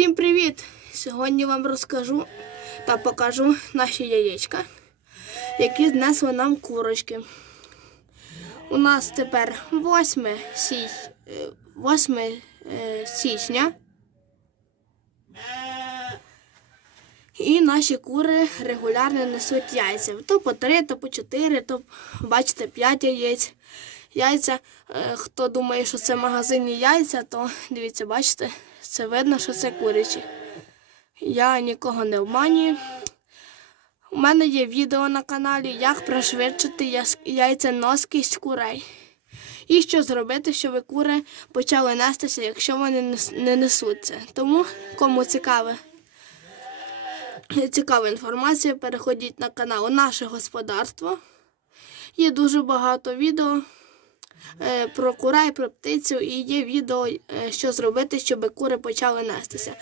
Всім привіт! Сьогодні вам розкажу та покажу наші яєчка, які знесли нам курочки. У нас тепер 8, січ... е, 8 е, січня. І наші кури регулярно несуть яйця. То по 3, то по 4, то бачите 5 яєць. Яйця, е, хто думає, що це магазинні яйця, то дивіться, бачите, це видно, що це курячі. Я нікого не обманюю. У мене є відео на каналі, як пришвидшити яс- яйценоскість курей. І що зробити, щоб кури почали нестися, якщо вони не несуться. Тому, кому цікаве, цікава інформація, переходіть на канал Наше Господарство. Є дуже багато відео про курей, про птицю, і є відео, е, що зробити, щоб кури почали нестися.